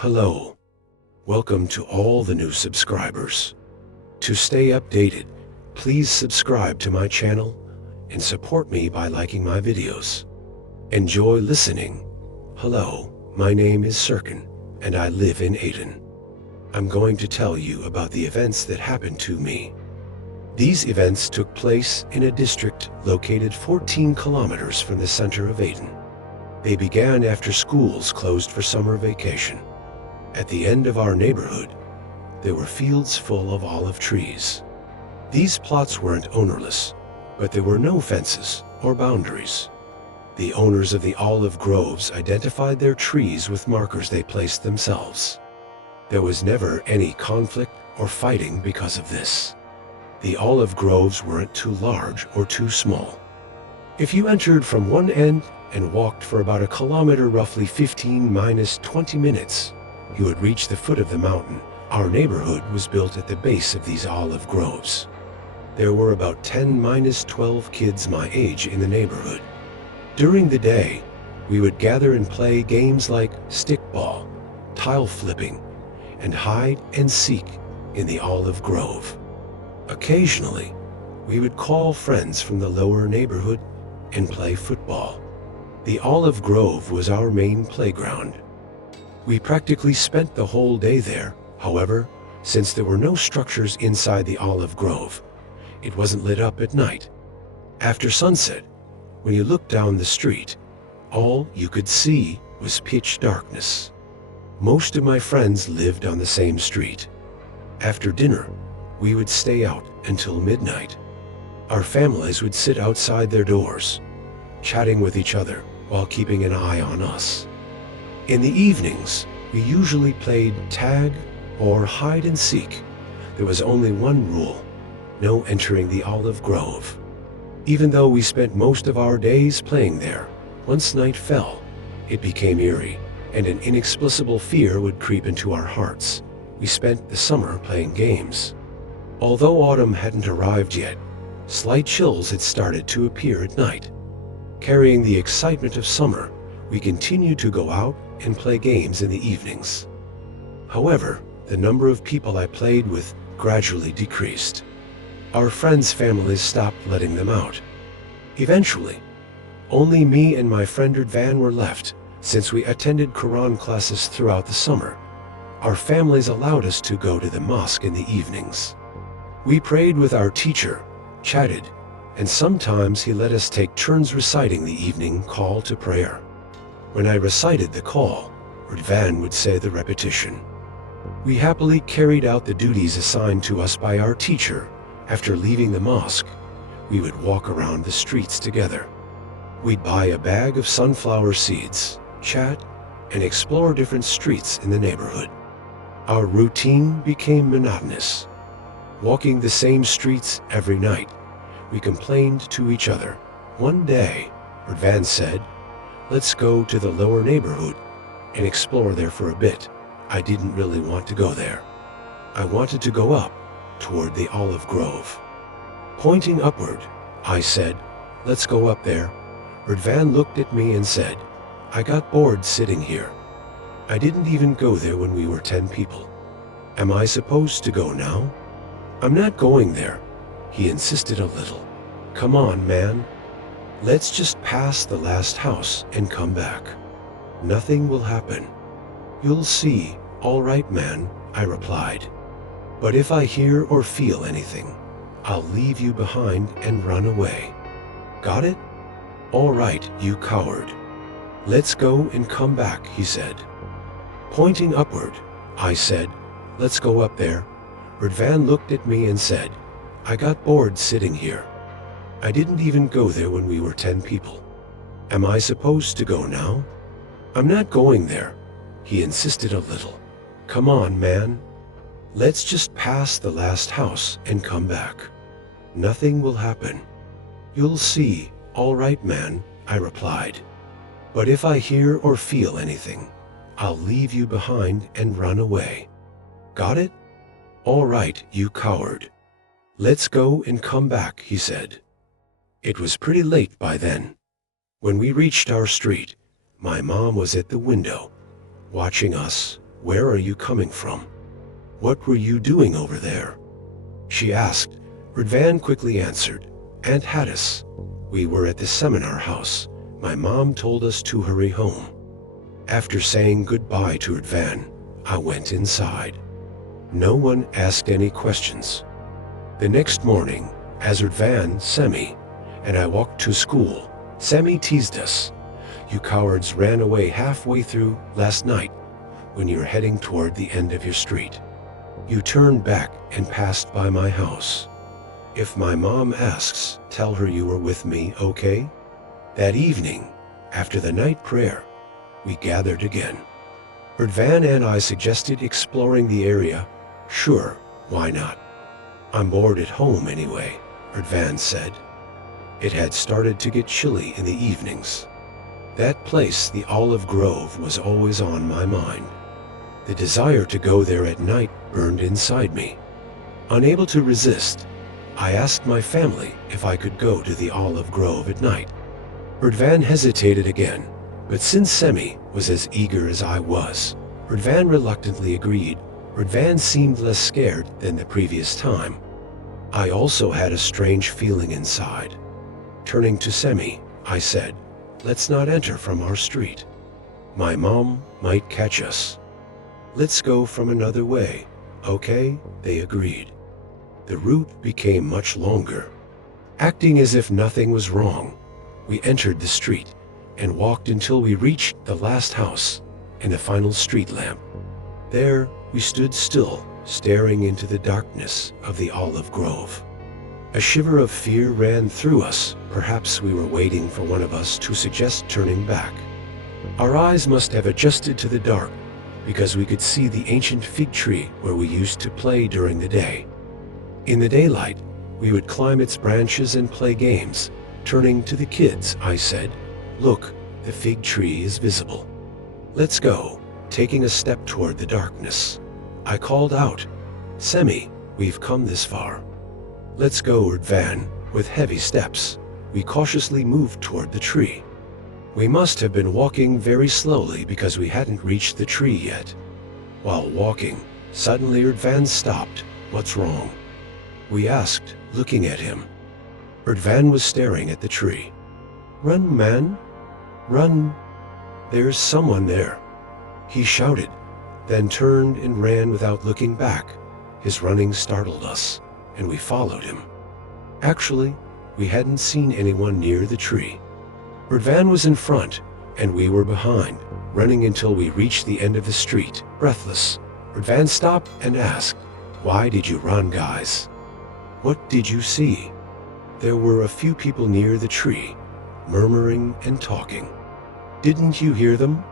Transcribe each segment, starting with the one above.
Hello. Welcome to all the new subscribers. To stay updated, please subscribe to my channel and support me by liking my videos. Enjoy listening. Hello, my name is Sirkin, and I live in Aden. I'm going to tell you about the events that happened to me. These events took place in a district located 14 kilometers from the center of Aden. They began after schools closed for summer vacation. At the end of our neighborhood, there were fields full of olive trees. These plots weren't ownerless, but there were no fences or boundaries. The owners of the olive groves identified their trees with markers they placed themselves. There was never any conflict or fighting because of this. The olive groves weren't too large or too small. If you entered from one end and walked for about a kilometer, roughly 15-20 minutes, you would reach the foot of the mountain. Our neighborhood was built at the base of these olive groves. There were about 10-12 kids my age in the neighborhood. During the day, we would gather and play games like stickball, tile flipping, and hide and seek in the olive grove. Occasionally, we would call friends from the lower neighborhood and play football. The olive grove was our main playground. We practically spent the whole day there. However, since there were no structures inside the olive grove, it wasn't lit up at night. After sunset, when you looked down the street, all you could see was pitch darkness. Most of my friends lived on the same street. After dinner, we would stay out until midnight. Our families would sit outside their doors, chatting with each other while keeping an eye on us. In the evenings, we usually played tag or hide and seek. There was only one rule: no entering the olive grove. Even though we spent most of our days playing there, once night fell, it became eerie, and an inexplicable fear would creep into our hearts. We spent the summer playing games. Although autumn hadn't arrived yet, slight chills had started to appear at night. Carrying the excitement of summer, we continued to go out and play games in the evenings. However, the number of people I played with gradually decreased. Our friends' families stopped letting them out. Eventually, only me and my friend Van were left. Since we attended Quran classes throughout the summer, our families allowed us to go to the mosque in the evenings. We prayed with our teacher, chatted, and sometimes he let us take turns reciting the evening call to prayer. When I recited the call, Van would say the repetition. We happily carried out the duties assigned to us by our teacher. After leaving the mosque, we would walk around the streets together. We'd buy a bag of sunflower seeds, chat, and explore different streets in the neighborhood. Our routine became monotonous. Walking the same streets every night, we complained to each other. One day, Van said, "Let's go to the lower neighborhood and explore there for a bit." I didn't really want to go there. I wanted to go up toward the olive grove. Pointing upward, I said, "Let's go up there." Van looked at me and said, "I got bored sitting here. I didn't even go there when we were 10 people. Am I supposed to go now?" "I'm not going there," he insisted a little. "Come on, man. Let's just pass the last house and come back. Nothing will happen." "You'll see." "All right, man," I replied. "But if I hear or feel anything, I'll leave you behind and run away. Got it?" "All right, you coward. Let's go and come back," he said. Pointing upward, I said, "Let's go up there." Van looked at me and said, "I got bored sitting here. I didn't even go there when we were 10 people. Am I supposed to go now?" "I'm not going there," he insisted a little. "Come on, man. Let's just pass the last house and come back. Nothing will happen." "You'll see." "All right, man," I replied. "But if I hear or feel anything, I'll leave you behind and run away. Got it?" "All right, you coward. Let's go and come back," he said. It was pretty late by then. When we reached our street, my mom was at the window, watching us "Where are you coming from? What were you doing over there?" she asked. Redvan quickly answered, "Aunt Hattis, we were at the seminar house. My mom told us to hurry home." After saying goodbye to Redvan, I went inside. No one asked any questions. The next morning, as Redvan, Semi, and I walked to school, Semi teased us. "You cowards ran away halfway through last night when you were heading toward the end of your street. You turned back and passed by my house. If my mom asks, tell her you were with me, okay?" That evening, after the night prayer, we gathered again. Redvan and I suggested exploring the area. "Sure, why not? I'm bored at home anyway," Redvan said. It had started to get chilly in the evenings. That place, the Olive Grove, was always on my mind. The desire to go there at night burned inside me. Unable to resist, I asked my family if I could go to the Olive Grove at night. Redvan hesitated again, but since Semi was as eager as I was, Redvan reluctantly agreed. Redvan seemed less scared than the previous time. I also had a strange feeling inside. Turning to Semi, I said, "Let's not enter from our street. My mom might catch us. Let's go from another way, okay?" They agreed. The route became much longer. Acting as if nothing was wrong, we entered the street and walked until we reached the last house and the final street lamp. There, we stood still, staring into the darkness of the Olive Grove. A shiver of fear ran through us. Perhaps we were waiting for one of us to suggest turning back. Our eyes must have adjusted to the dark, because we could see the ancient fig tree where we used to play during the day. In the daylight, we would climb its branches and play games. Turning to the kids, I said, "Look, the fig tree is visible. Let's go." Taking a step toward the darkness, I called out, "Semi, we've come this far. Let's go." Redvan, with heavy steps, we cautiously moved toward the tree. We must have been walking very slowly because we hadn't reached the tree yet. While walking, suddenly Redvan stopped. "What's wrong?" we asked, looking at him. Redvan was staring at the tree. "Run, man! Run! There's someone there!" he shouted, then turned and ran without looking back. His running startled us, and we followed him. Actually, we hadn't seen anyone near the tree. Redvan was in front, and we were behind, running until we reached the end of the street. Breathless, Redvan stopped and asked, "Why did you run, guys? What did you see?" There were a few people near the tree, murmuring and talking. "Didn't you hear them?"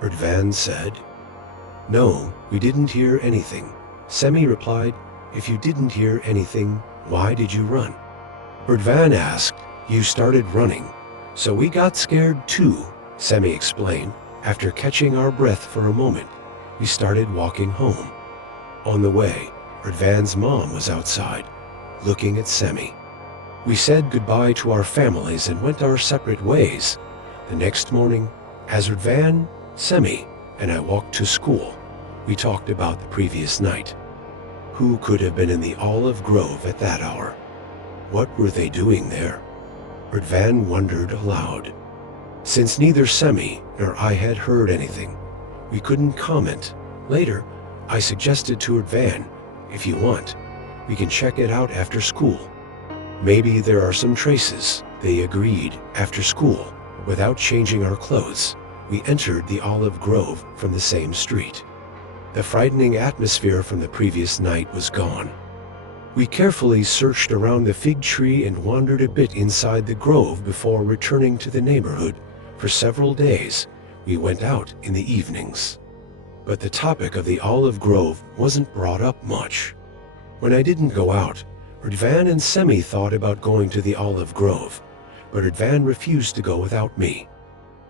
Redvan said. "No, we didn't hear anything," Semi replied. "If you didn't hear anything, why did you run?" Redvan asked. "You started running, so we got scared too," Semi explained. After catching our breath for a moment, we started walking home. On the way, Redvan's mom was outside, looking at Semi. We said goodbye to our families and went our separate ways. The next morning, as Redvan, Semi, and I walked to school, we talked about the previous night. Who could have been in the Olive Grove at that hour? What were they doing there? Redvan wondered aloud. Since neither Semi nor I had heard anything, we couldn't comment. Later, I suggested to Redvan, "If you want, we can check it out after school. Maybe there are some traces." They agreed. After school, without changing our clothes, we entered the Olive Grove from the same street. The frightening atmosphere from the previous night was gone. We carefully searched around the fig tree and wandered a bit inside the grove before returning to the neighborhood. For several days, we went out in the evenings. But the topic of the Olive Grove wasn't brought up much. When I didn't go out, Redvan and Semi thought about going to the Olive Grove, but Redvan refused to go without me.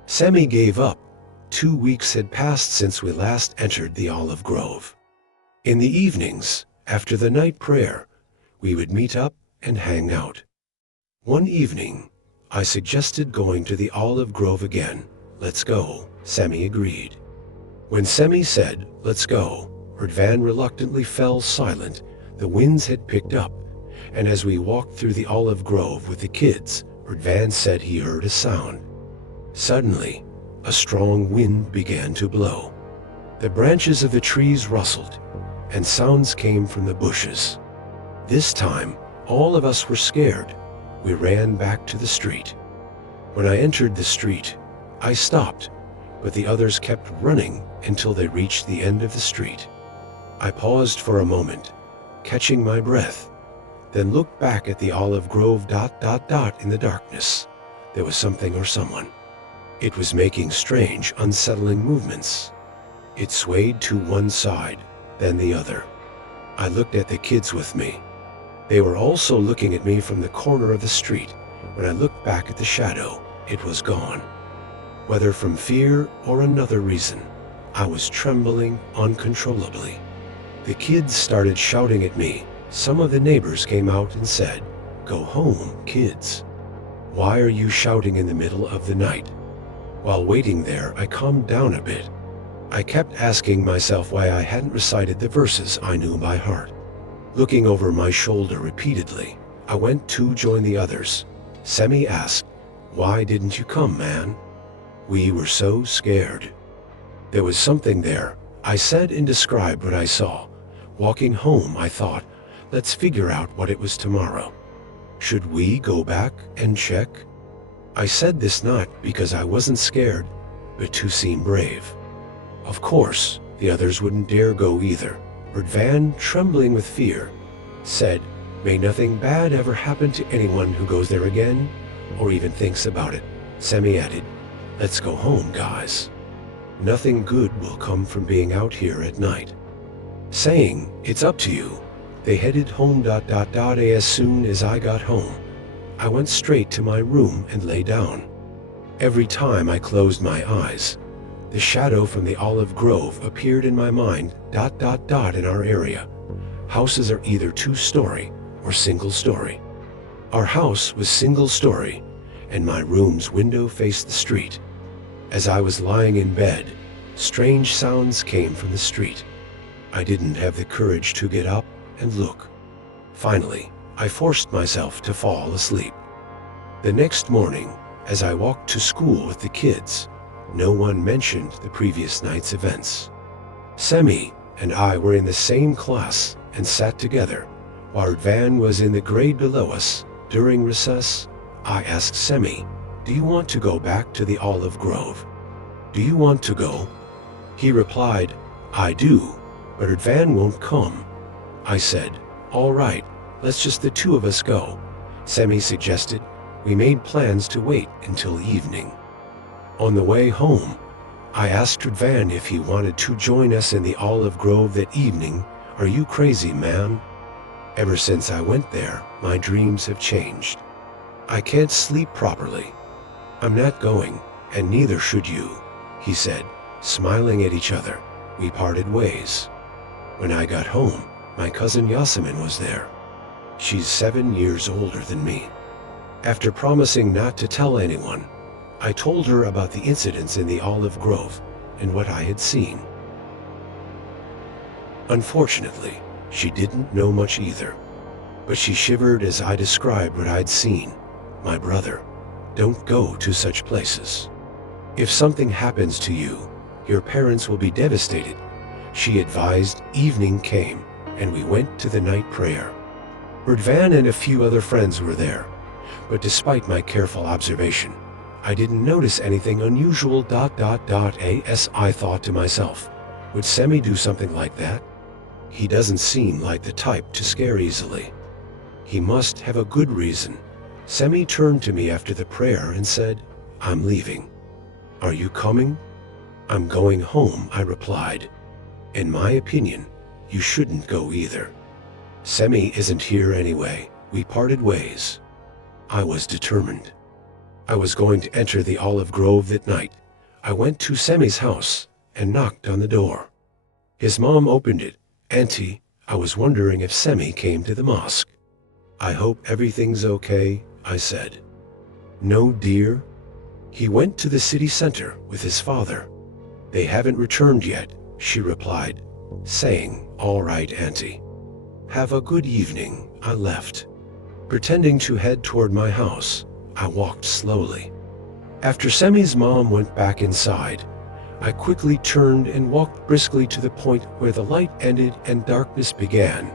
Semi gave up. 2 weeks had passed since we last entered the Olive Grove. In the evenings, after the night prayer, we would meet up and hang out. One evening, I suggested going to the Olive Grove again. "Let's go," Semi agreed. When Semi said, "Let's go," Erdvan reluctantly fell silent. The winds had picked up, and as we walked through the olive grove with the kids, Erdvan said he heard a sound. Suddenly, a strong wind began to blow. The branches of the trees rustled, and sounds came from the bushes. This time, all of us were scared. We ran back to the street. When I entered the street, I stopped, but the others kept running until they reached the end of the street. I paused for a moment, catching my breath, then looked back at the olive grove ... in the darkness. There was something or someone. It was making strange, unsettling movements. It swayed to one side, then the other. I looked at the kids with me. They were also looking at me from the corner of the street. When I looked back at the shadow, it was gone. Whether from fear or another reason, I was trembling uncontrollably. The kids started shouting at me. Some of the neighbors came out and said, "Go home, kids. Why are you shouting in the middle of the night?" While waiting there, I calmed down a bit. I kept asking myself why I hadn't recited the verses I knew by heart. Looking over my shoulder repeatedly, I went to join the others. Semi asked, "Why didn't you come, man?" We were so scared. There was something there, I said and described what I saw. Walking home, I thought, let's figure out what it was tomorrow. Should we go back and check? I said this not because I wasn't scared, but to seem brave. Of course, the others wouldn't dare go either. Erdvan, trembling with fear, said, "May nothing bad ever happen to anyone who goes there again, or even thinks about it." Semi added, "Let's go home, guys. Nothing good will come from being out here at night." Saying, "It's up to you," they headed home. As soon as I got home, I went straight to my room and lay down. Every time I closed my eyes, the shadow from the olive grove appeared in my mind. In our area, houses are either two-story or single-story. Our house was single-story, and my room's window faced the street. As I was lying in bed, strange sounds came from the street. I didn't have the courage to get up and look. Finally, I forced myself to fall asleep. The next morning, as I walked to school with the kids, no one mentioned the previous night's events. Semi and I were in the same class and sat together, while Erdvan was in the grade below us. During recess, I asked Semi, "Do you want to go back to the olive grove? Do you want to go?" He replied, "I do, but Erdvan won't come." I said, "All right, let's just the two of us go." Semi suggested. We made plans to wait until evening. On the way home, I asked Erdvan if he wanted to join us in the olive grove that evening. "Are you crazy, man?" Ever since I went there, my dreams have changed. I can't sleep properly. "I'm not going, and neither should you," he said, smiling at each other. We parted ways. When I got home, my cousin Yasemin was there. She's 7 years older than me. After promising not to tell anyone, I told her about the incidents in the olive grove and what I had seen. Unfortunately, she didn't know much either, but she shivered as I described what I'd seen. "My brother, don't go to such places. If something happens to you, your parents will be devastated," she advised. Evening came, and we went to the night prayer. Erdvan and a few other friends were there, but despite my careful observation, I didn't notice anything unusual. As I thought to myself, would Semi do something like that? He doesn't seem like the type to scare easily. He must have a good reason. Semi turned to me after the prayer and said, "I'm leaving. Are you coming?" "I'm going home," I replied. "In my opinion, you shouldn't go either. Semi isn't here anyway." We parted ways. I was determined. I was going to enter the olive grove that night. I went to Semi's house and knocked on the door. His mom opened it. "Auntie, I was wondering if Semi came to the mosque." "I hope everything's okay," I said. "No, dear. He went to the city center with his father." "They haven't returned yet," she replied, saying, "All right, Auntie. Have a good evening." I left. Pretending to head toward my house, I walked slowly. After Semi's mom went back inside, I quickly turned and walked briskly to the point where the light ended and darkness began.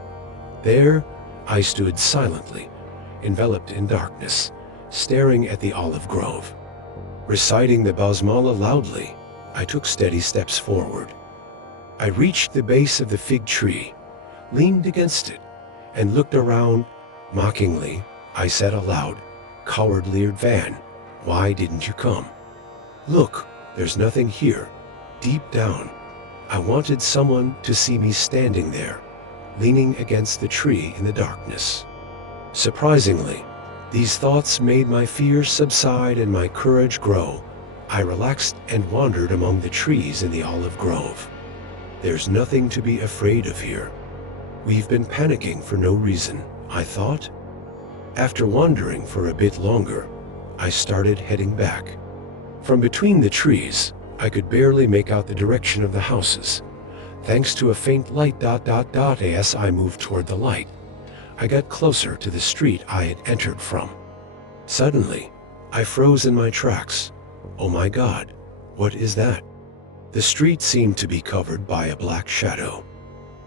There, I stood silently, enveloped in darkness, staring at the olive grove. Reciting the basmala loudly, I took steady steps forward. I reached the base of the fig tree, leaned against it, and looked around. Mockingly, I said aloud, "Cowardly Van, why didn't you come? Look, there's nothing here." Deep down, I wanted someone to see me standing there, leaning against the tree in the darkness. Surprisingly, these thoughts made my fears subside and my courage grow. I relaxed and wandered among the trees in the olive grove. There's nothing to be afraid of here. We've been panicking for no reason, I thought. After wandering for a bit longer, I started heading back. From between the trees, I could barely make out the direction of the houses. Thanks to a faint light as I moved toward the light, I got closer to the street I had entered from. Suddenly, I froze in my tracks. Oh my God, what is that? The street seemed to be covered by a black shadow.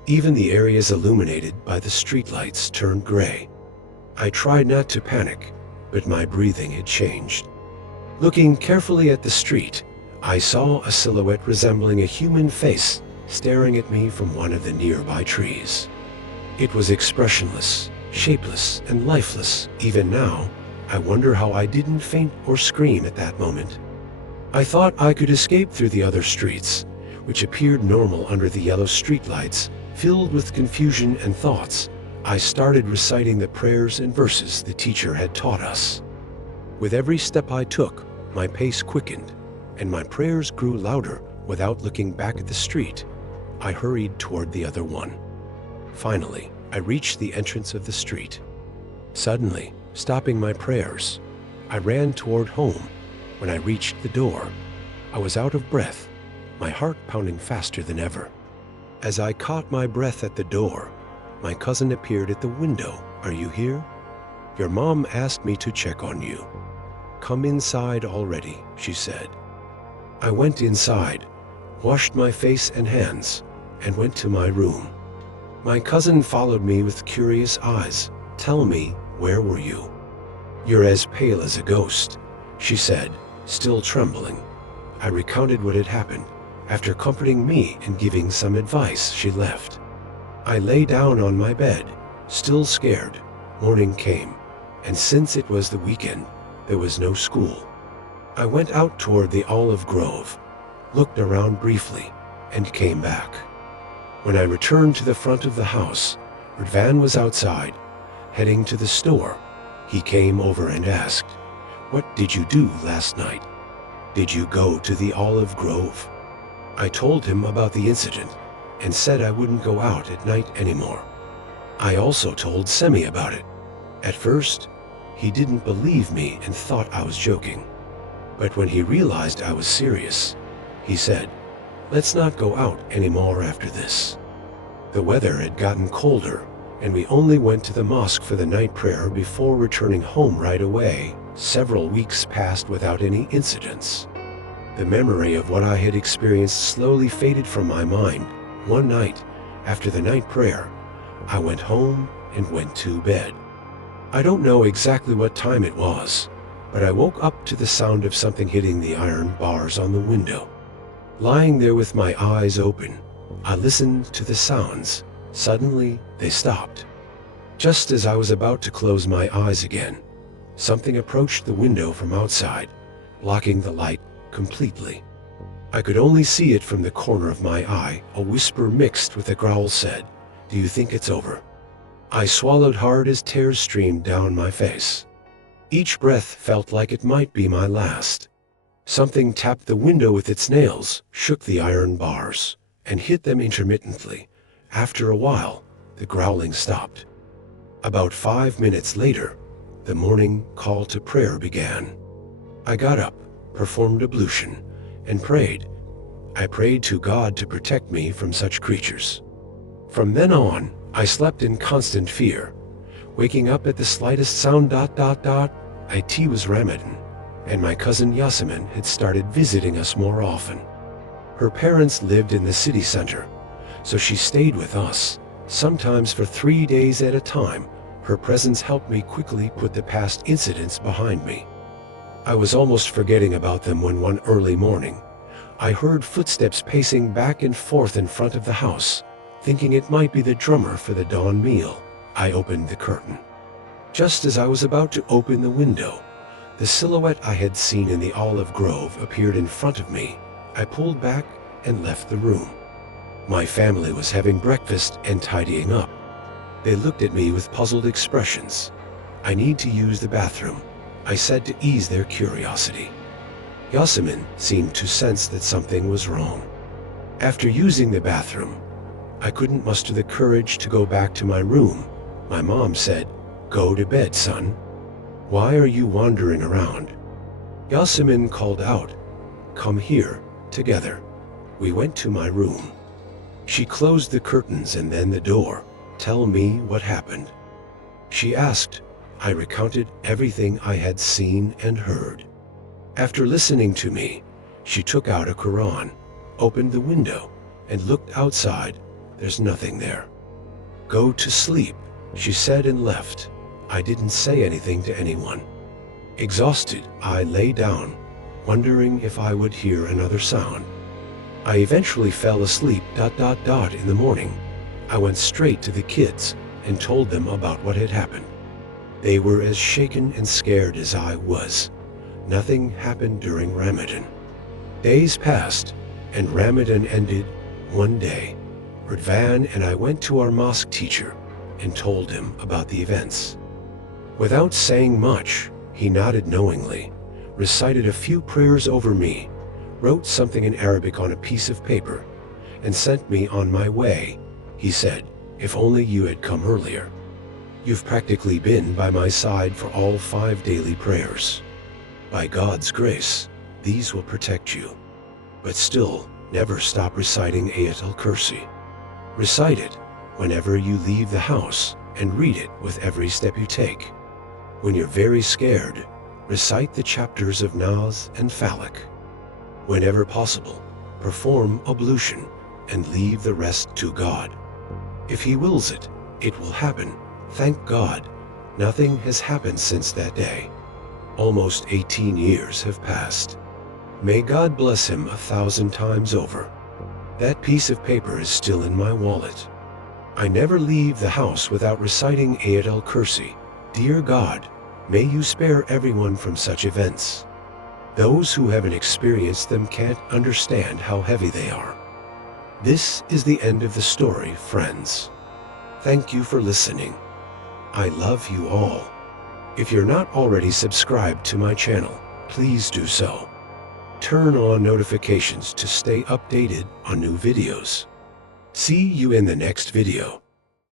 Even the areas illuminated by the streetlights turned gray. I tried not to panic, but my breathing had changed. Looking carefully at the street, I saw a silhouette resembling a human face staring at me from one of the nearby trees. It was expressionless, shapeless, and lifeless. Even now, I wonder how I didn't faint or scream at that moment. I thought I could escape through the other streets, which appeared normal under the yellow streetlights. Filled with confusion and thoughts, I started reciting the prayers and verses the teacher had taught us. With every step I took, my pace quickened, and my prayers grew louder. Without looking back at the street, I hurried toward the other one. Finally, I reached the entrance of the street. Suddenly, stopping my prayers, I ran toward home. When I reached the door, I was out of breath, my heart pounding faster than ever. As I caught my breath at the door, my cousin appeared at the window. "Are you here? Your mom asked me to check on you. Come inside already," she said. I went inside, washed my face and hands, and went to my room. My cousin followed me with curious eyes. "Tell me, where were you? You're as pale as a ghost," she said, still trembling. I recounted what had happened. After comforting me and giving some advice, she left. I lay down on my bed, still scared. Morning came, and since it was the weekend, there was no school. I went out toward the olive grove, looked around briefly, and came back. When I returned to the front of the house, Van was outside, heading to the store. He came over and asked, "What did you do last night? Did you go to the olive grove?" I told him about the incident and said I wouldn't go out at night anymore. I also told Semi about it. At first, he didn't believe me and thought I was joking. But when he realized I was serious, he said, "Let's not go out anymore after this." The weather had gotten colder, and we only went to the mosque for the night prayer before returning home right away. Several weeks passed without any incidents. The memory of what I had experienced slowly faded from my mind. One night, after the night prayer, I went home and went to bed. I don't know exactly what time it was, but I woke up to the sound of something hitting the iron bars on the window. Lying there with my eyes open, I listened to the sounds. Suddenly, they stopped. Just as I was about to close my eyes again, something approached the window from outside, blocking the light completely. I could only see it from the corner of my eye. A whisper mixed with a growl said, "Do you think it's over?" I swallowed hard as tears streamed down my face. Each breath felt like it might be my last. Something tapped the window with its nails, shook the iron bars, and hit them intermittently. After a while, the growling stopped. About 5 minutes later, the morning call to prayer began. I got up, performed ablution, and prayed. I prayed to God to protect me from such creatures. From then on, I slept in constant fear, waking up at the slightest sound. It was Ramadan, and my cousin Yasemin had started visiting us more often. Her parents lived in the city center, so she stayed with us, sometimes for 3 days at a time. Her presence helped me quickly put the past incidents behind me. I was almost forgetting about them when one early morning, I heard footsteps pacing back and forth in front of the house. Thinking it might be the drummer for the dawn meal, I opened the curtain. Just as I was about to open the window, the silhouette I had seen in the olive grove appeared in front of me. I pulled back and left the room. My family was having breakfast and tidying up. They looked at me with puzzled expressions. "I need to use the bathroom," I said to ease their curiosity. Yasemin seemed to sense that something was wrong. After using the bathroom, I couldn't muster the courage to go back to my room. My mom said, "Go to bed, son. Why are you wandering around?" Yasemin called out, "Come here, together." We went to my room. She closed the curtains and then the door. "Tell me what happened," she asked. I recounted everything I had seen and heard. After listening to me, she took out a Quran, opened the window, and looked outside. "There's nothing there." "Go to sleep," she said and left. I didn't say anything to anyone. Exhausted, I lay down, wondering if I would hear another sound. I eventually fell asleep. In the morning, I went straight to the kids and told them about what had happened. They were as shaken and scared as I was. Nothing happened during Ramadan. Days passed, and Ramadan ended. One day, Radvan and I went to our mosque teacher and told him about the events. Without saying much, he nodded knowingly, recited a few prayers over me, wrote something in Arabic on a piece of paper, and sent me on my way. He said, "If only you had come earlier. You've practically been by my side for all 5 daily prayers. By God's grace, these will protect you. But still, never stop reciting Ayatul Kursi. Recite it whenever you leave the house and read it with every step you take. When you're very scared, recite the chapters of Nas and Falak. Whenever possible, perform ablution and leave the rest to God. If He wills it, it will happen. Thank God, nothing has happened since that day. Almost 18 years have passed. May God bless him 1,000 times over. That piece of paper is still in my wallet. I never leave the house without reciting Ayatul Kursi. Dear God, may you spare everyone from such events. Those who haven't experienced them can't understand how heavy they are." This is the end of the story, friends. Thank you for listening. I love you all. If you're not already subscribed to my channel, please do so. Turn on notifications to stay updated on new videos. See you in the next video.